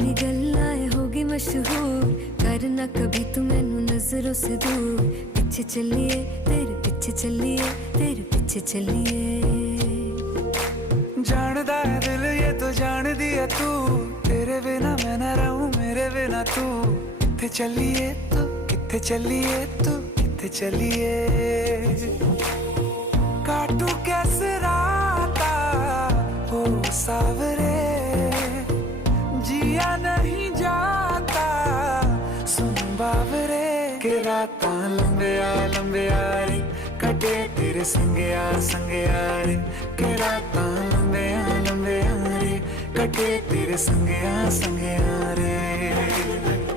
तेरी गल्लाएं होगी मशहूर, करना कभी तू मैनू नजरों से दूर। पीछे चलिए तेरे पीछे चलिए, तेरे पीछे चलिए। जानदा है दिल ये तो जान दिया तू, तेरे बिना मैं ना रहूं मेरे बिना तू। किथे चलिए तू, किथे चलिए तू, किथे चलिए। काटू कैसे राता हो सावरे, जिया नहीं जाता सुन बावरे। के रातां लंबिया लंबिया रे, कटे तेरे संगया संगया रे। के रातां लंबिया लंबिया रे, कटे तेरे संगया संगया रे।